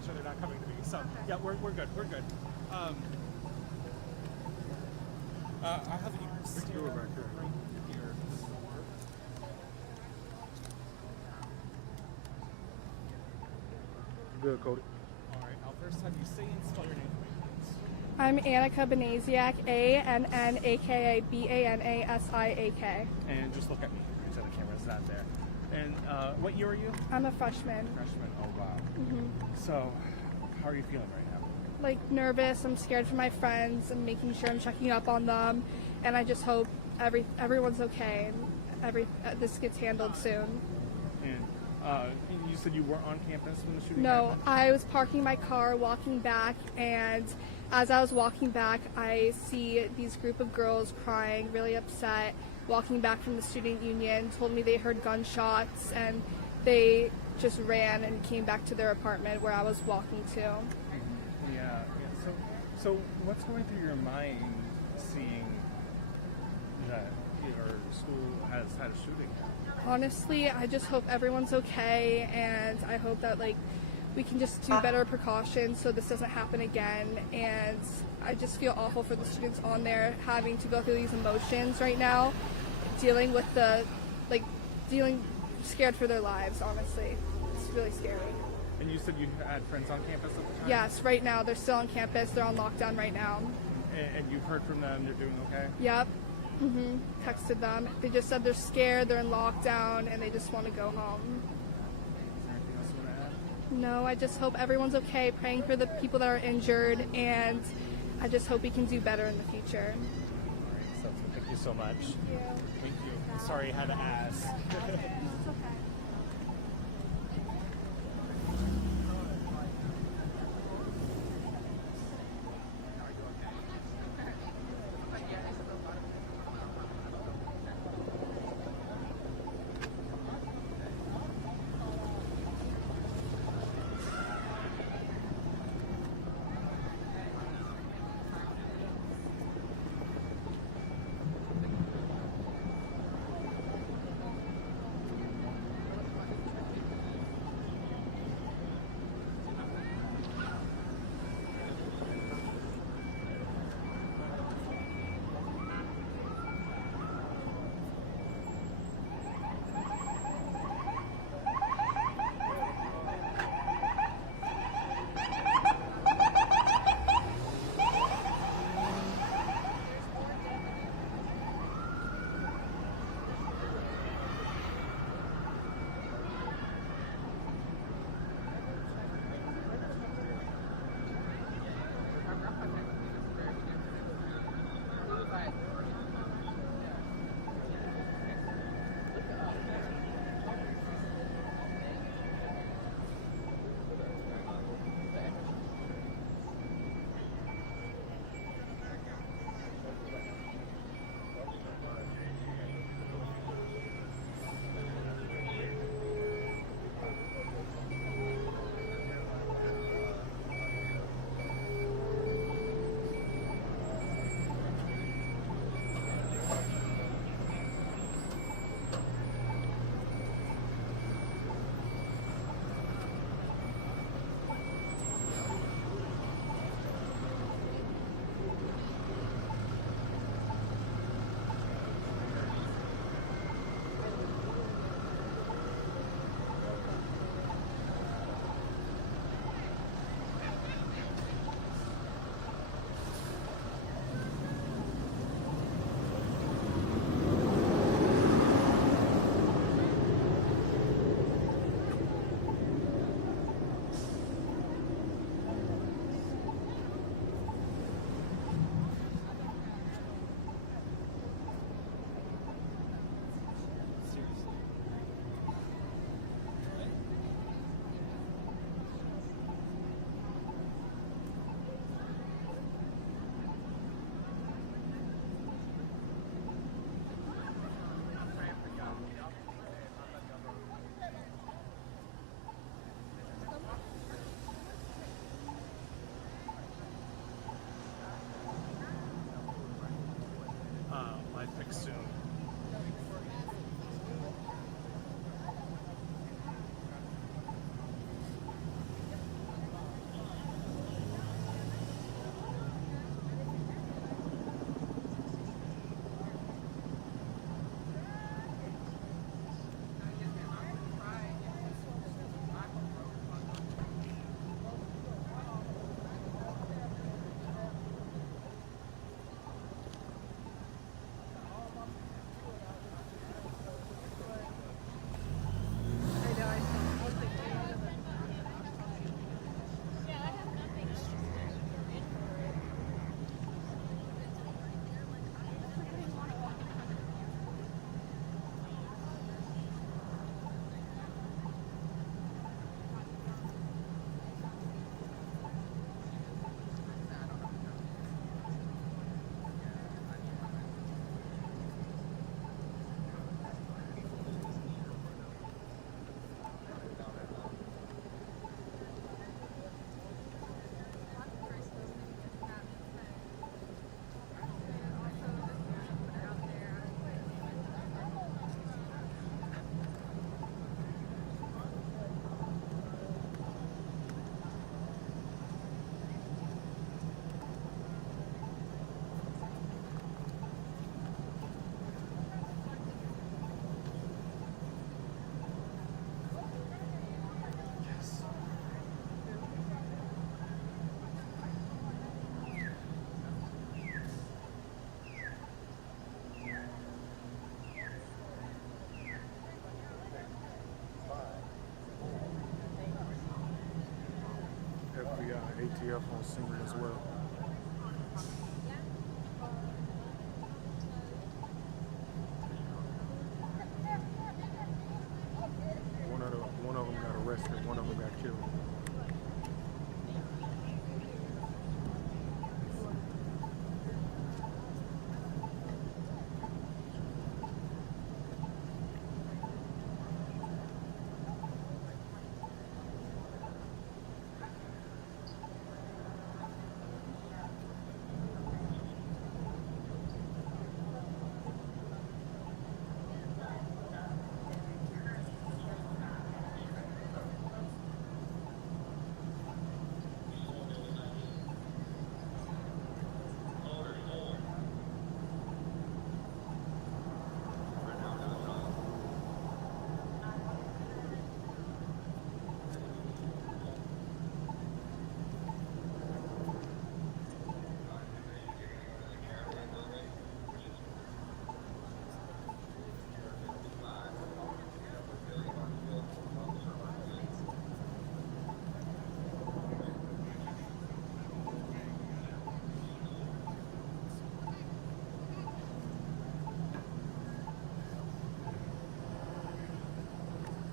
make sure they're not coming to me. So yeah, we're good. We're good. I have you stand right here. Good, Cody. All right. I'll first have you say and spell your name for me, please. I'm Annika Banasiak, ANNAKABANASIAK. And just look at me. So the camera's not there. And what year are you? I'm a freshman. Freshman. Oh wow. So, how are you feeling right now? Like nervous, I'm scared for my friends, I'm making sure I'm checking up on them, and I just hope everyone's okay and this gets handled soon. And you said you weren't on campus when the shooting No, happened? I was parking my car, walking back, and as I was walking back, I see these group of girls crying, really upset, walking back from the student union, told me they heard gunshots, and they just ran and came back to their apartment where I was walking to. Yeah. So what's going through your mind seeing that your school has had a shooting? Honestly, I just hope everyone's okay, and I hope that we can just do better precautions so this doesn't happen again. And I just feel awful for the students on there having to go through these emotions right now, dealing with scared for their lives, honestly. It's really scary. And you said you had friends on campus at the time? Yes, right now they're still on campus. They're on lockdown right now. And you've heard from them, they're doing okay? Yep. Texted them. They just said they're scared, they're in lockdown, and they just want to go home. Is there anything else you want to add? No, I just hope everyone's okay, praying for the people that are injured, and I just hope we can do better in the future. All right, so thank you so much. Thank you. Thank you. Sorry I had to ask. It's okay.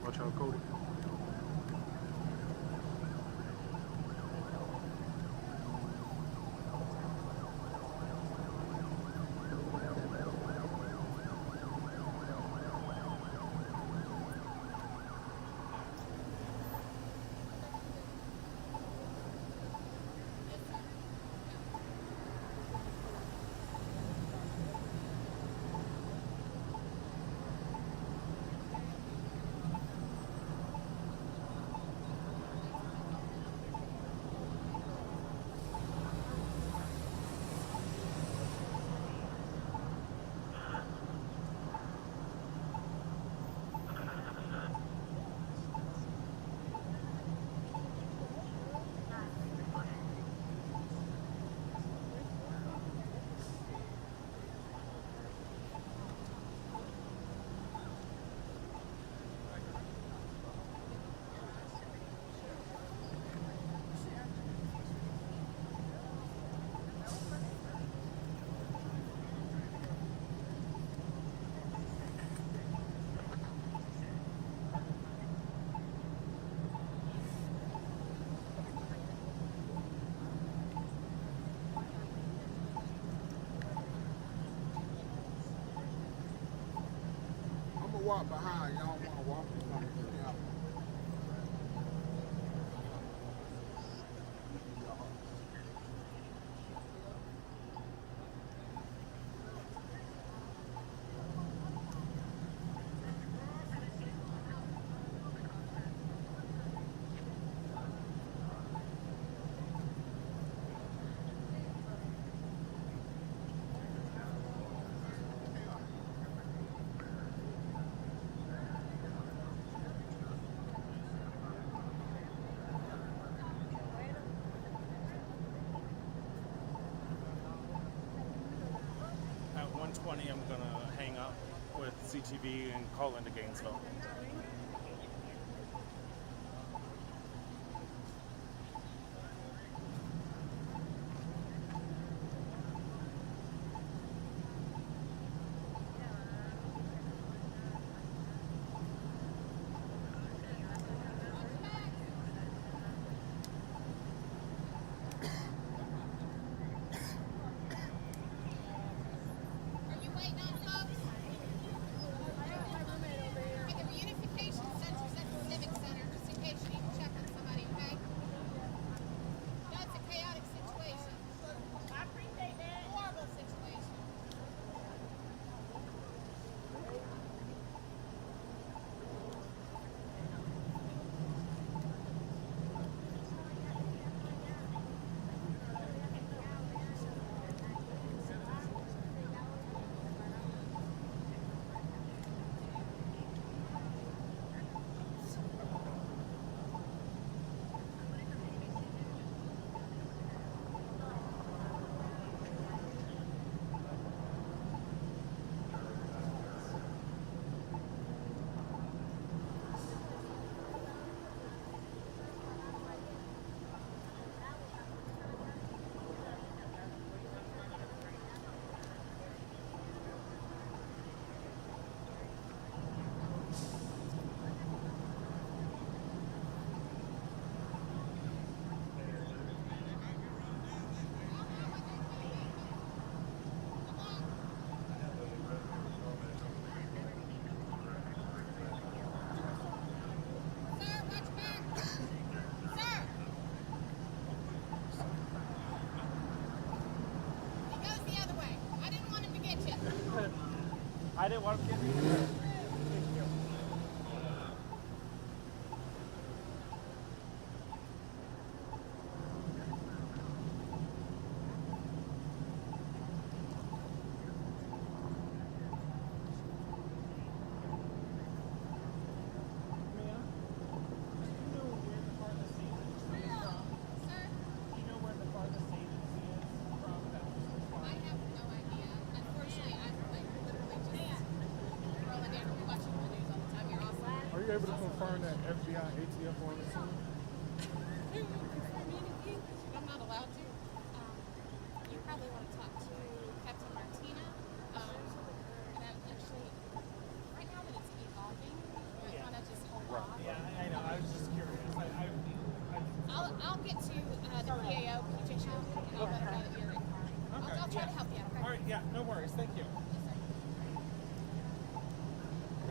Watch out, Cody. I'm gonna walk behind. Y'all wanna walk in front of me? Yeah. At 1:20, I'm gonna hang up with CTV and call into Gainesville. Are you waiting on folks? Okay, the reunification center's at the Civic Center, just in case you need to check on somebody, okay? No, it's a chaotic situation. I appreciate that. Horrible situation. Sir, watch back. Sir! He goes the other way. I didn't want him to get you. I didn't want to get you. Sir? I have no idea. Unfortunately, I'm like literally just rolling down and watching the news all the time. You're awesome. Are you able to confirm that FBI ATF on the scene? I'm not allowed to. You probably want to talk to Captain Martina. And that actually, right now that it's evolving, you might want to just hold on. worries. Thank you.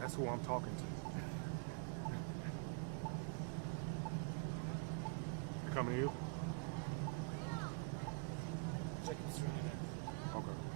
That's who I'm talking to. They're coming to you? Jacob Street. Okay.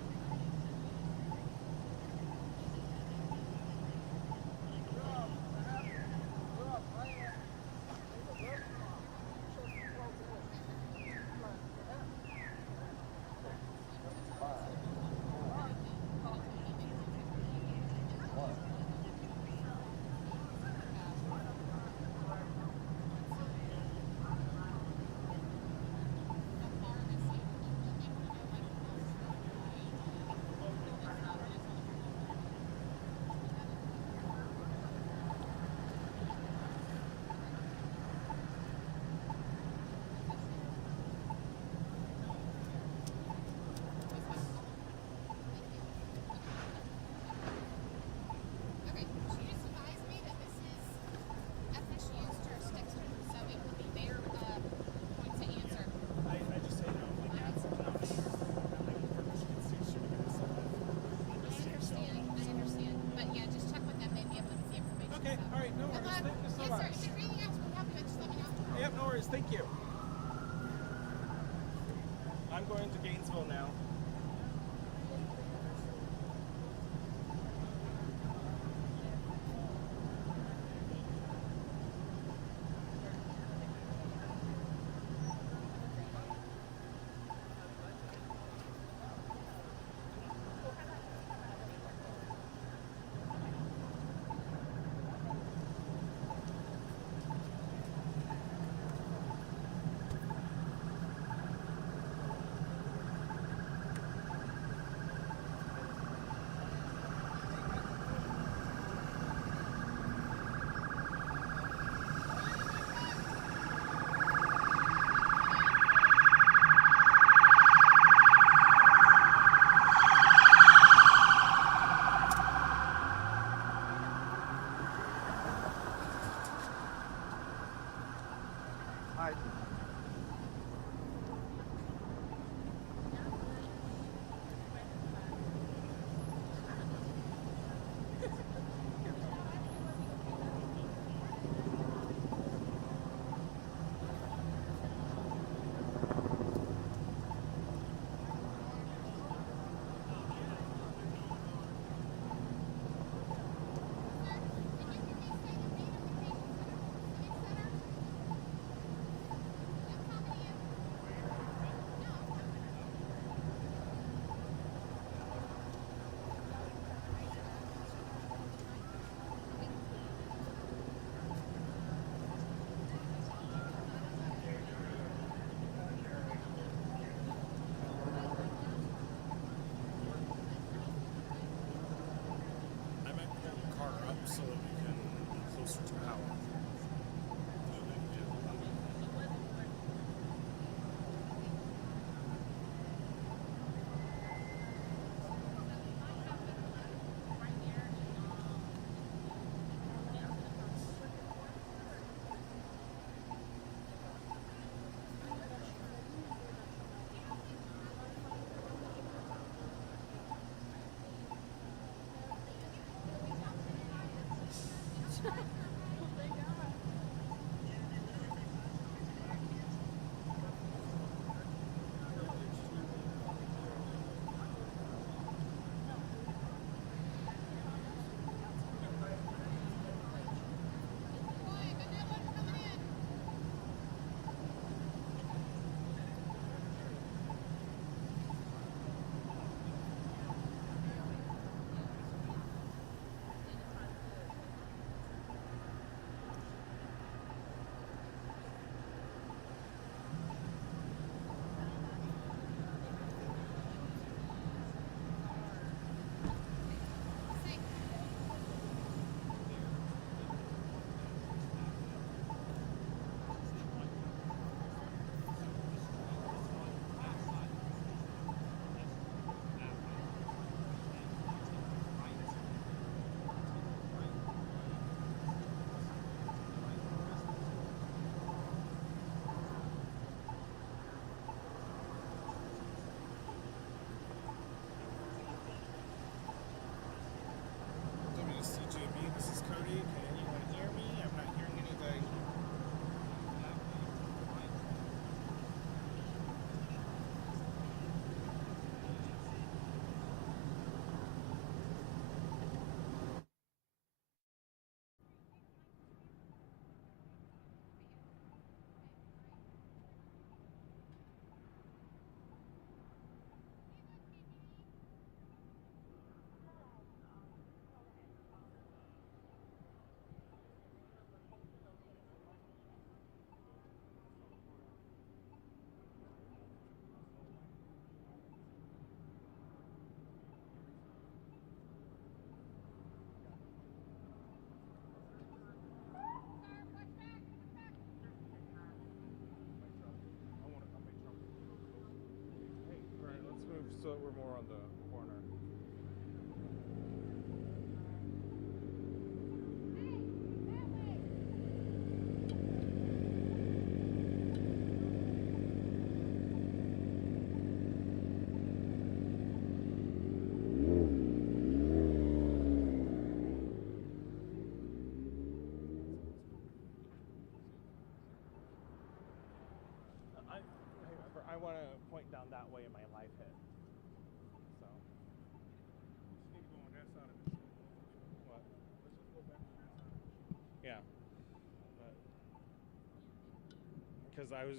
because I was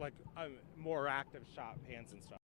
like more active, shot pants and stuff.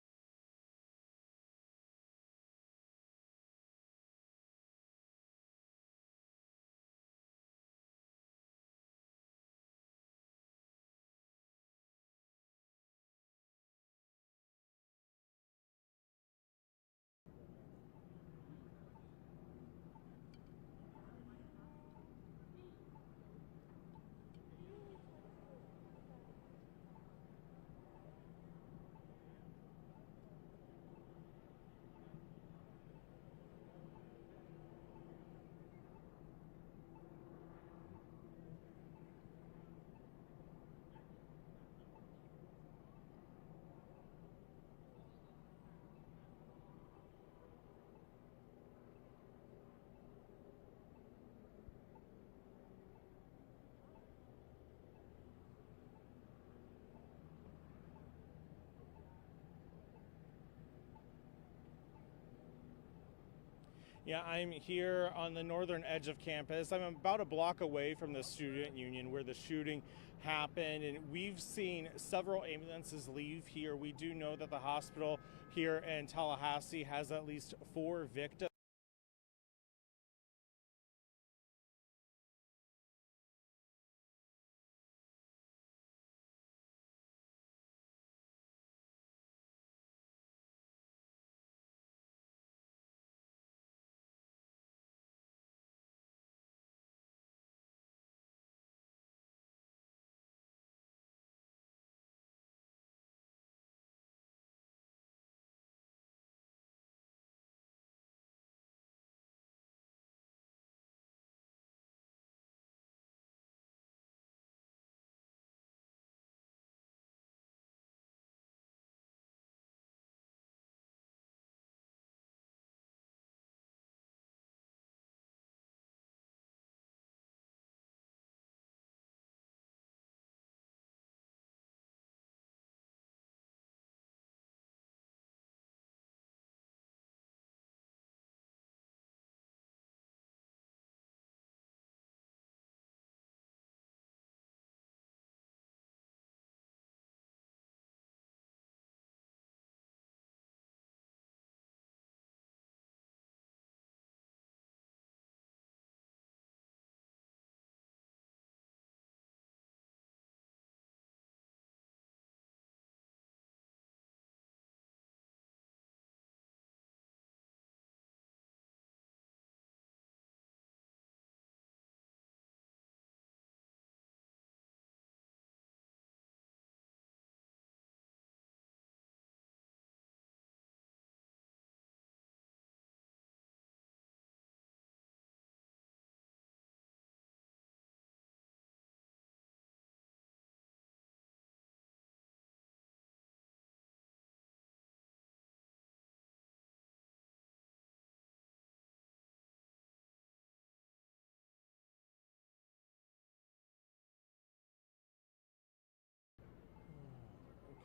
Yeah, I'm here on the northern edge of campus. I'm about a block away from the student union where the shooting happened, and we've seen several ambulances leave here. We do know that the hospital here in Tallahassee has at least 4 victims.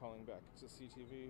I'm calling back to CTV.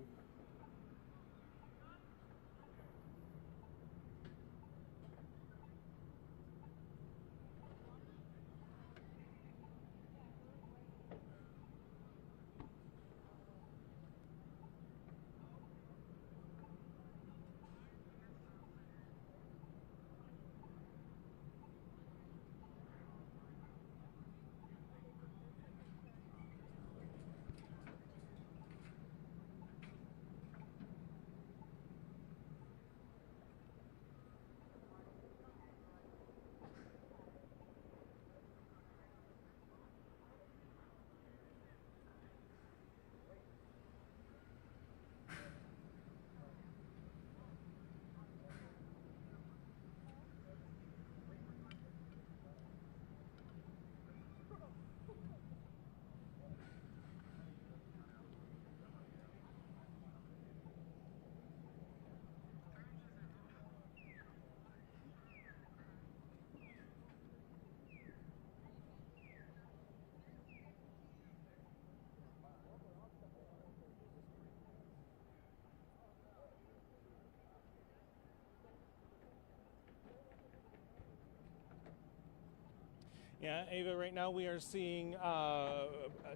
Yeah, Ava, right now we are seeing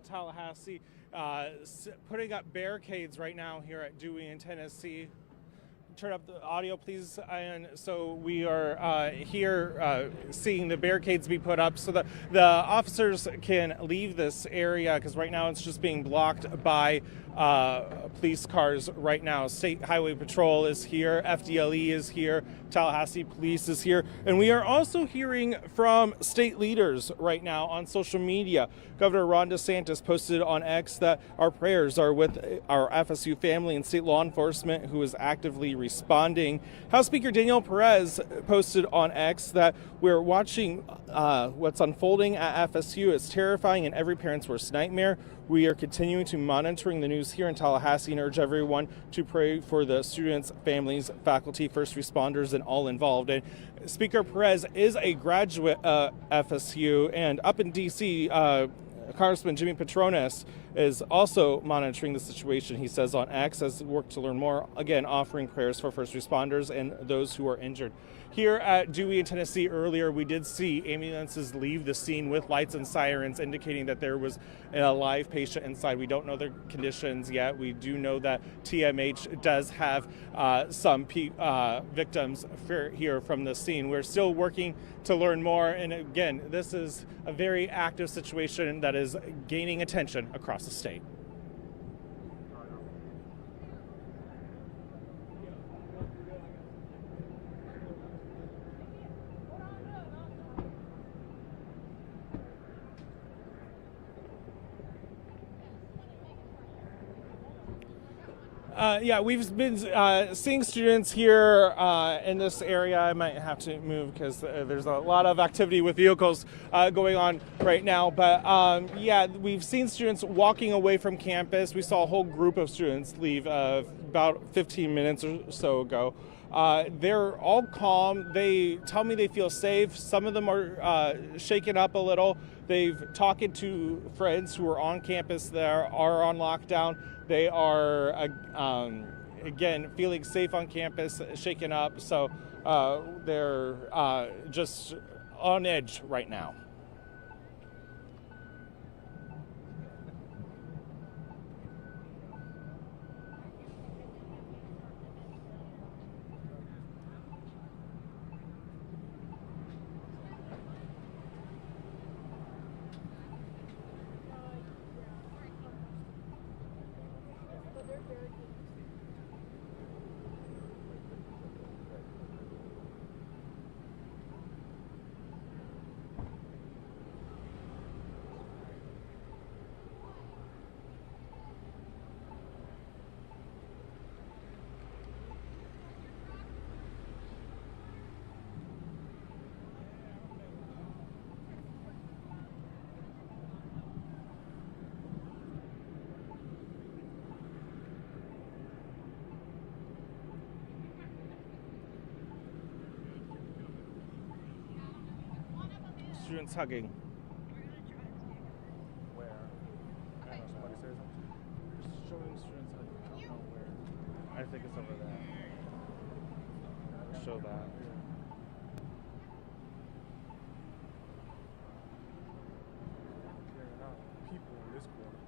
Tallahassee putting up barricades right now here at Dewey in Tennessee. Turn up the audio, please. And so we are here seeing the barricades be put up so that the officers can leave this area, because right now it's just being blocked by police cars right now. State Highway Patrol is here, FDLE is here, Tallahassee Police is here, and we are also hearing from state leaders right now on social media. Governor Ron DeSantis posted on X that our prayers are with our FSU family and state law enforcement who is actively responding. House Speaker Daniel Perez posted on X that we're watching what's unfolding at FSU. It's terrifying and every parent's worst nightmare. We are continuing to monitoring the news here in Tallahassee and urge everyone to pray for the students, families, faculty, first responders, and all involved. And Speaker Perez is a graduate of FSU, and up in D.C., Congressman Jimmy Patronis is also monitoring the situation, he says on X, as work to learn more, again, offering prayers for first responders and those who are injured. Here at Dewey in Tennessee earlier, we did see ambulances leave the scene with lights and sirens indicating that there was a live patient inside. We don't know their conditions yet. We do know that TMH does have some victims here from the scene. We're still working to learn more. And again, this is a very active situation that is gaining attention across the state. Yeah, we've been seeing students here in this area. I might have to move because there's a lot of activity with vehicles going on right now. But yeah, we've seen students walking away from campus. We saw a whole group of students leave about 15 minutes or so ago. They're all calm. They tell me they feel safe. Some of them are shaken up a little. They've talked to friends who are on campus that are on lockdown. They are, again, feeling safe on campus, shaken up. So they're just on edge right now. Students hugging. Where? I don't know, somebody says something. Just showing students hugging. I don't know where. I think it's over there. Show that. People in this corner.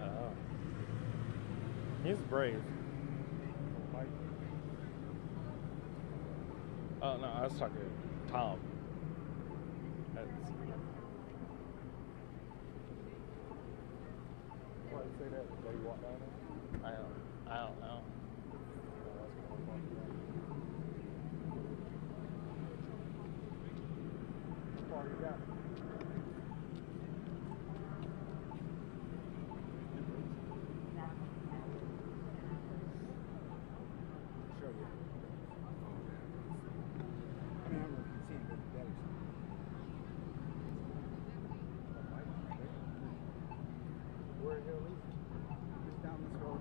Oh. He's brave. Oh no, I was talking to Tom. That's... Why did you say that? Did you walk down there? I don't know. How far you got? Show you. I mean, I don't know if you can see it, but that is. Where the hell is it? Just down this road.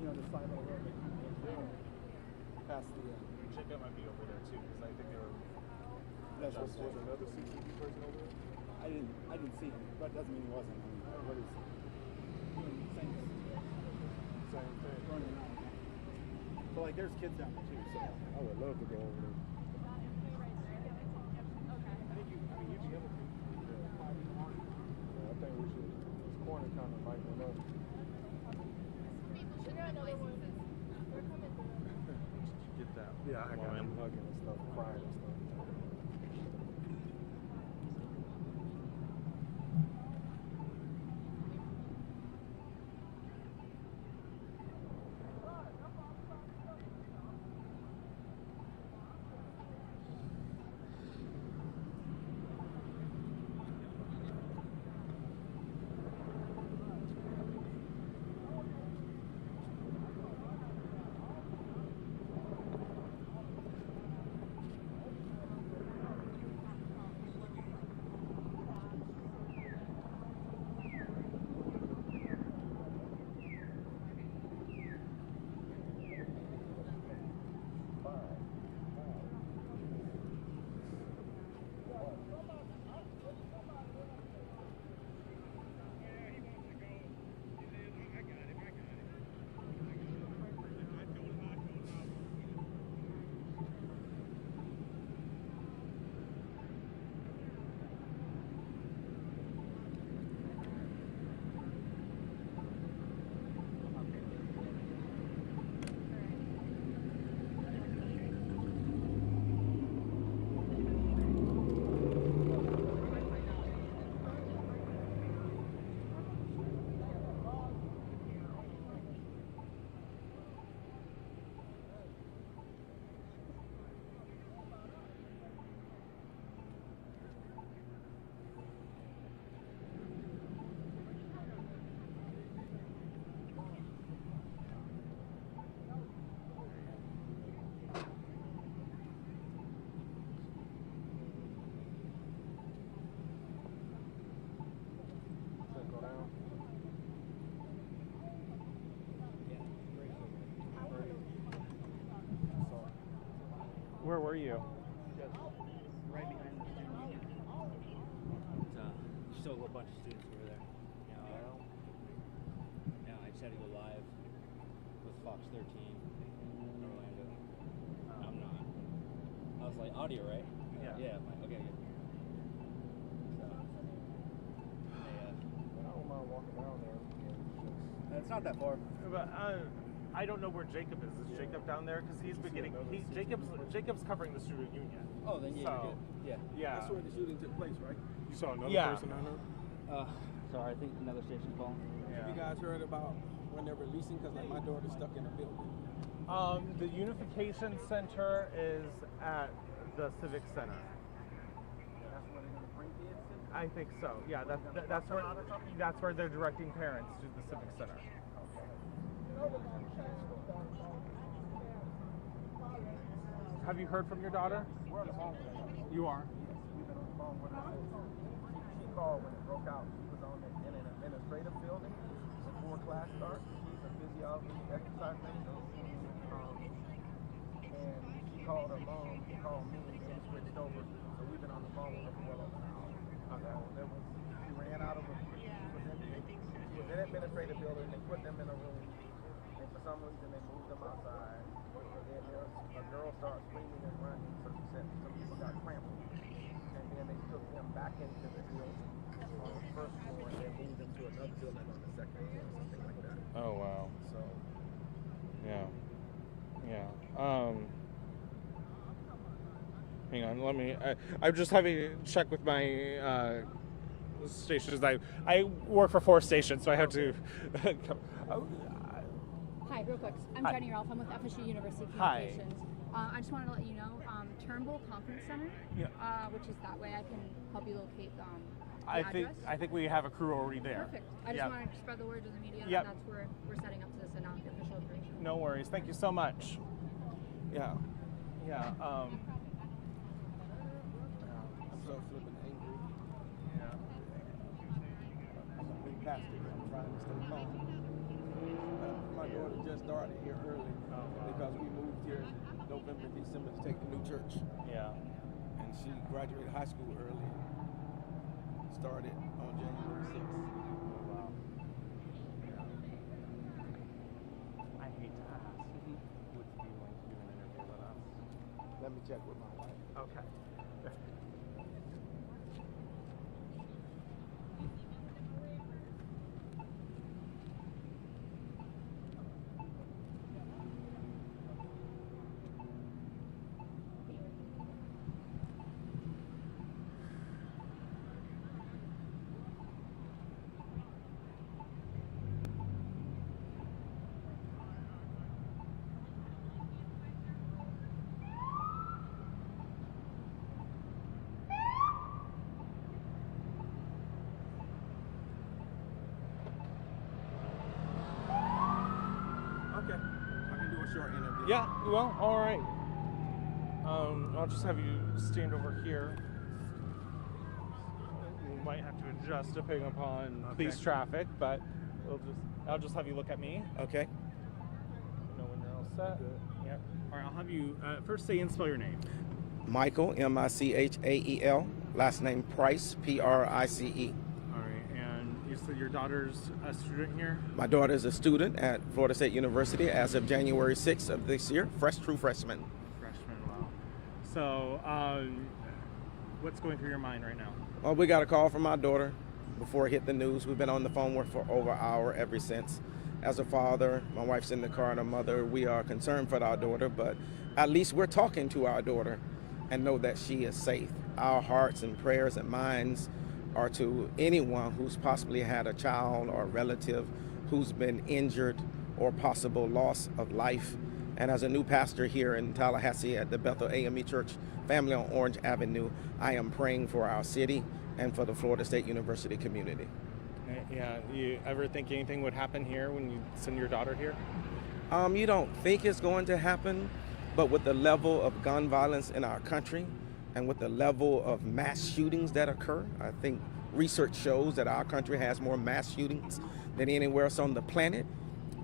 You know, the side of the road that comes past the. Jacob might be over there too, because I think they were. That's was another CCTV person over there? I didn't see him, but that doesn't mean he wasn't. I mean, what is same thing. Running out. So like there's kids down there too, so I would love to go over there. I think you'd be able to. Yeah, I think we should. This corner kind of lighten up. People should have licenses. They're coming through. Get that. Yeah, I got him hugging and stuff, crying and stuff. Where were you? Right behind the student union. It's still a bunch of students over there. Yeah, I just had to go live with Fox 13 in Orlando. I'm not. I was like, audio, right? Yeah. Yeah, I'm like, okay, good. So, I don't mind walking down there. it's not that far. But I don't know where Jacob is. Is Jacob down there? Because he's beginning. Jacob's covering the student union. Oh, then yeah, So, you're good. Yeah. Yeah. That's where the shooting took place, right? You saw another Yeah. person down there? Sorry, I think another station's calling. Have you guys heard about when they're releasing? Because like my daughter's stuck in a building. The Unification Center is at the Civic Center. That's where they're gonna bring kids to? I think so. Yeah, that's where they're directing parents to the Civic Center. Have you heard from your daughter? We're on the phone with her. You are. We've been on the phone with her. She called when it broke out. She was on in an administrative building before class starts. She's a physiology exercise major. And she called her mom, called me, and then we switched over. So we've been on the phone with her for well over an hour. She ran out of she was in an administrative building. They put them in a room. And for some reason they moved them outside. And then a girl started screaming and running. So she said some people got trampled. And then they took them back in on. Let me. I'm just having to check with my stations. I work for 4 stations, so I have to. Hi, real quick. I'm Hi. Jenny Ralph. I'm with FSU University Hi. Communications. I just wanted to let you know, Turnbull Conference Center, Yeah. which is that way. I can help you locate the address. I think we have a crew already there. Perfect. I just Yep. wanted to spread the word to the media. Yep. And that's where we're setting up to this official operation. No worries. Thank you so much. Yeah. Yeah. I'm so flipping angry. Yeah. I'm a big pastor. I'm trying to stay calm. My daughter just started here early because we moved here November, December to take the new church. Yeah. And she graduated high school early. Started on January 6th. Oh, wow. I hate to ask. Would you be willing to do an interview with us? Let me check with my wife. Okay. Okay. I can do a short interview. Yeah, well, all right. I'll just have you stand over here. We might have to adjust depending upon police traffic, but I'll just have you look at me. Okay. Know when you're all set. Yep. All right, I'll have you first say and spell your name. Michael, Michael. Last name Price, Price. All right, and you said your daughter's a student here? My daughter is a student at Florida State University as of January 6th of this year, true freshman. Freshman, wow. So, what's going through your mind right now? Well, we got a call from my daughter before it hit the news. We've been on the phone with her for over an hour ever since. As a father, my wife's in the car and a mother, we are concerned for our daughter, but at least we're talking to our daughter and know that she is safe. Our hearts and prayers and minds are to anyone who's possibly had a child or relative who's been injured or possible loss of life. And as a new pastor here in Tallahassee at the Bethel AME Church family on Orange Avenue, I am praying for our city and for the Florida State University community. Yeah, you ever think anything would happen here when you send your daughter here? You don't think it's going to happen, but with the level of gun violence in our country and with the level of mass shootings that occur, I think research shows that our country has more mass shootings than anywhere else on the planet.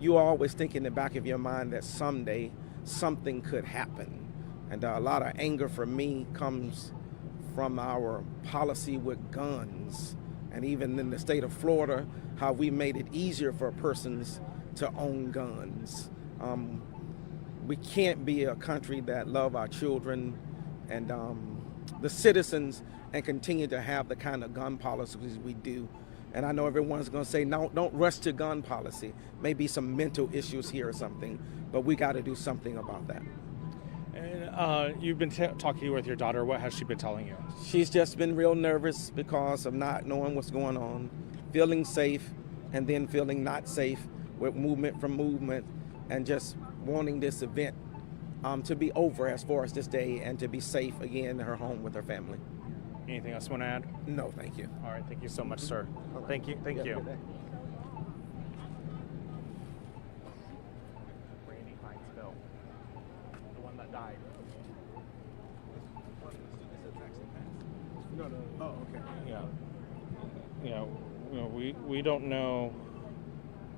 You always think in the back of your mind that someday something could happen. And a lot of anger for me comes from our policy with guns. And even in the state of Florida, how we made it easier for persons to own guns. We can't be a country that love our children and the citizens and continue to have the kind of gun policies we do. And I know everyone's going to say, no, don't rush to gun policy. Maybe some mental issues here or something, but we got to do something about that. And you've been talking with your daughter. What has she been telling you? She's just been real nervous because of not knowing what's going on, feeling safe, and then feeling not safe with movement from movement, and just wanting this event to be over as far as this day and to be safe again in her home with her family. Anything else you want to add? No, thank you. All right, thank you so much, sir. Thank you. Thank you. Randy Hinesville, the one that died. No. Oh, okay. Yeah. We don't know.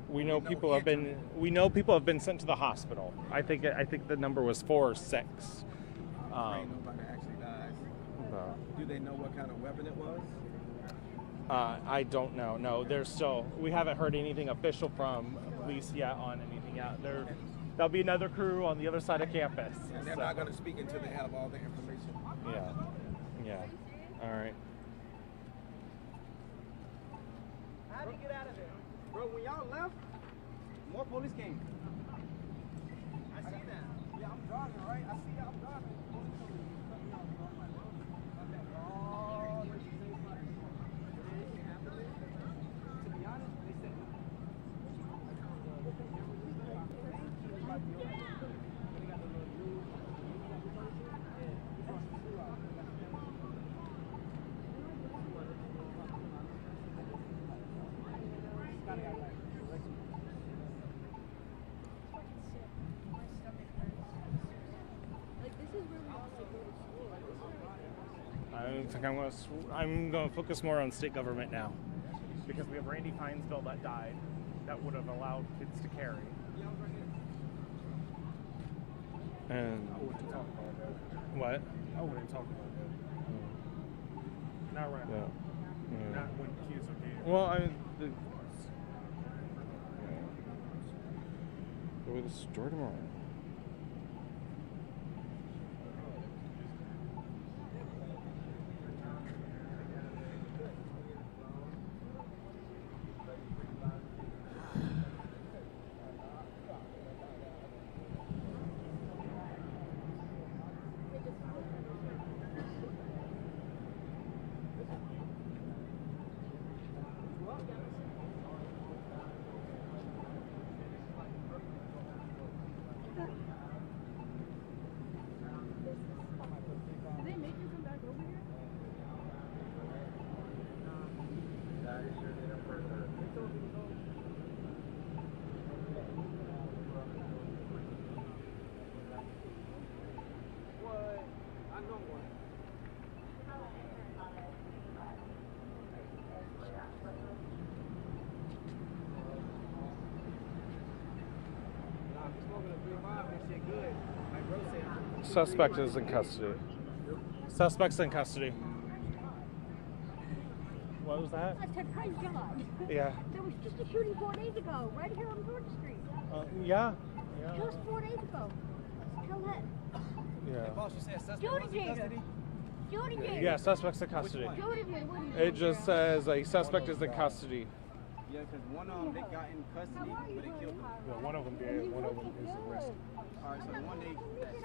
We know people have been. We know people have been sent to the hospital. I think the number was 4 or 6. Ain't nobody actually dies. Do they know what kind of weapon it was? I don't know. No, there's still. We haven't heard anything official from police yet on anything yet. There'll be another crew on the other side of campus. And they're not going to speak until they have all the information. Yeah. All right. How did you get out of there? Bro, when y'all left, more police came. I see that. Yeah, I'm driving, right? I see y'all driving. Police coming. Cut me off, bro. I'm like, think I'm going to focus more on state government now. Because we have Randy Hines' bill that died that would have allowed kids to carry. And I wouldn't talk about that. what? I wouldn't talk about that. Not right now. Not when kids are dead. Well, go to the store tomorrow. Suspect is in custody. Suspect's in custody. What was that? I said, praise God. Yeah. There was just a shooting 4 days ago, right here on Georgia Street. Yeah. Just 4 days ago. Tell that. Yeah. Boss, you said suspect Jody was in Gator. custody? Jody Gator. Yeah, suspect's in custody. Jody Gator. What are you It just says a suspect is in custody. Yeah, because one of them, they got in custody, but they killed him. Well, one of them did, one of them is arrested. All right, so the one that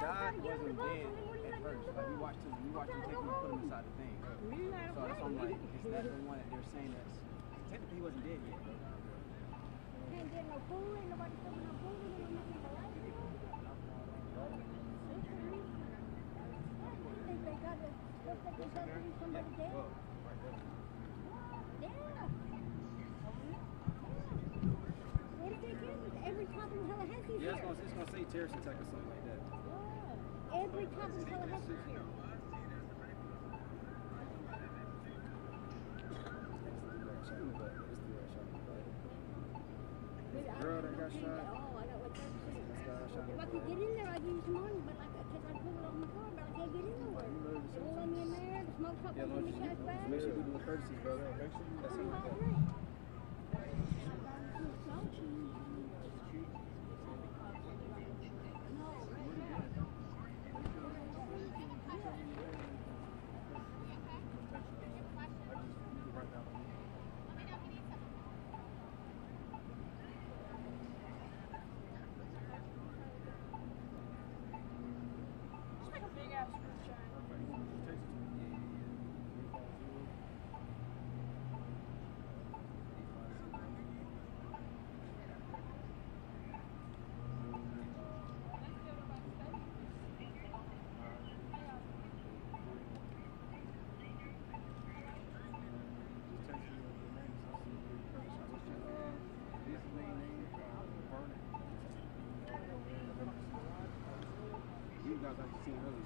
died wasn't dead at first. Like we watched him take him and put him inside the thing. So that's why I'm like, is that the one that they're saying that's technically he wasn't dead yet? Can't get no food, ain't nobody coming no food, ain't nothing to light. Think they got to, looks like they got to do somebody dead. Well, right there. Yeah. What if they get it? Every cop in Tallahassee's Yeah, here. it's gonna say terrorist attack or something like that. Every cop in Tallahassee's here. Girl that got shot. Oh, I got like 36. If I could get in there, I'd give you some money, but like, because I pulled it off my car, but I can't get in nowhere. They won't let me in there. The smoke shop Yeah, won't no, give me cash back. make sure you do the courtesies, brother. Make sure you I'm do about that. right. You guys have seen earlier.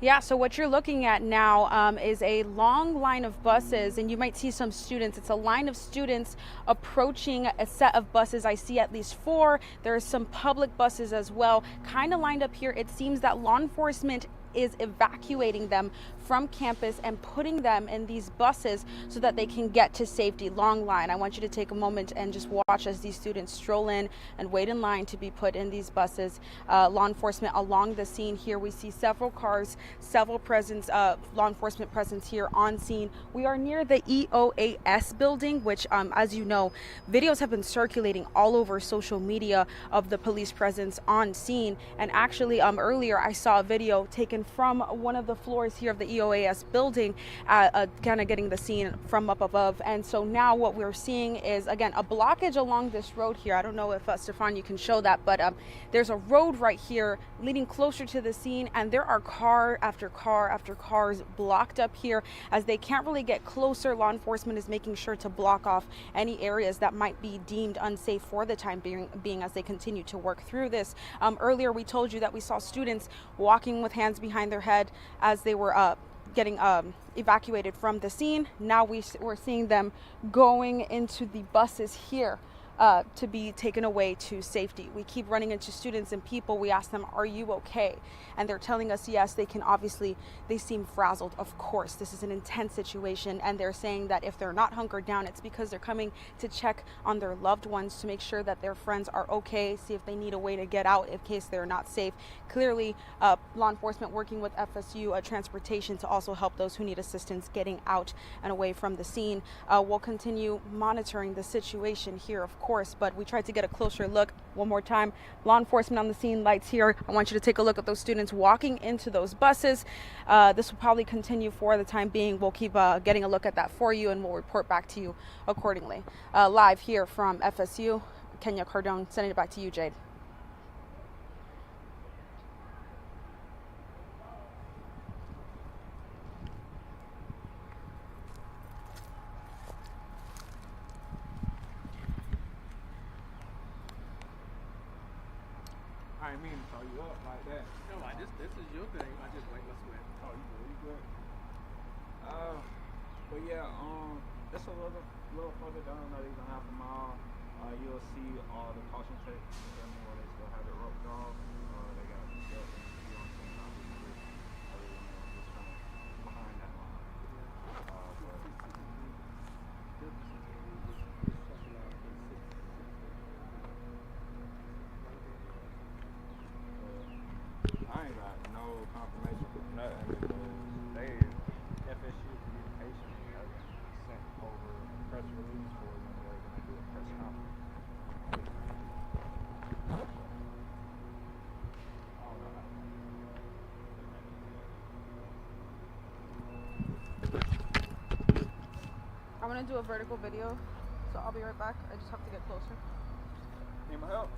Yeah, so what you're looking at now is a long line of buses, and you might see some students. It's a line of students approaching a set of buses. I see at least 4. There are some public buses as well, kind of lined up here. It seems that law enforcement is evacuating them from campus and putting them in these buses so that they can get to safety. Long line. I want you to take a moment and just watch as these students stroll in and wait in line to be put in these buses. Law enforcement along the scene here. We see several cars, several law enforcement presence here on scene. We are near the EOAS building, which, as you know, videos have been circulating all over social media of the police presence on scene. And actually, earlier I saw a video taken from one of the floors here of the EOAS building, kind of getting the scene from up above. And so now what we're seeing is, again, a blockage along this road here. I don't know if Stefan, you can show that, but there's a road right here leading closer to the scene, and there are car after car after cars blocked up here. As they can't really get closer, law enforcement is making sure to block off any areas that might be deemed unsafe for the time being as they continue to work through this. Earlier we told you that we saw students walking with hands behind their head as they were getting evacuated from the scene. Now we're seeing them going into the buses here to be taken away to safety. We keep running into students and people. We ask them, are you okay? And they're telling us yes. They seem frazzled. Of course, this is an intense situation, and they're saying that if they're not hunkered down, it's because they're coming to check on their loved ones to make sure that their friends are okay, see if they need a way to get out in case they're not safe. Clearly, law enforcement working with FSU transportation to also help those who need assistance getting out and away from the scene. We'll continue monitoring the situation here, of course, but we tried to get a closer look. One more time, law enforcement on the scene, lights here. I want you to take a look at those students walking into those buses. This will probably continue for the time being. We'll keep getting a look at that for you, and we'll report back to you accordingly. Live here from FSU, Kenya Cardone, sending it back to you, Jade. I didn't mean to throw you up like that. No, this is your thing. I just wait. Let's win. Oh, you good? But yeah, just a little further down, not even half a mile, you'll see all the caution tapes. Where they still have it roped off. They got the skeleton. You know what I'm saying? Obviously, everyone is kind of behind that line. I ain't got no confirmation for nothing because they FSU communication has sent over a press release for when they're going to do a press conference. I'm gonna do a vertical video, so I'll be right back. I just have to get closer. Need my help?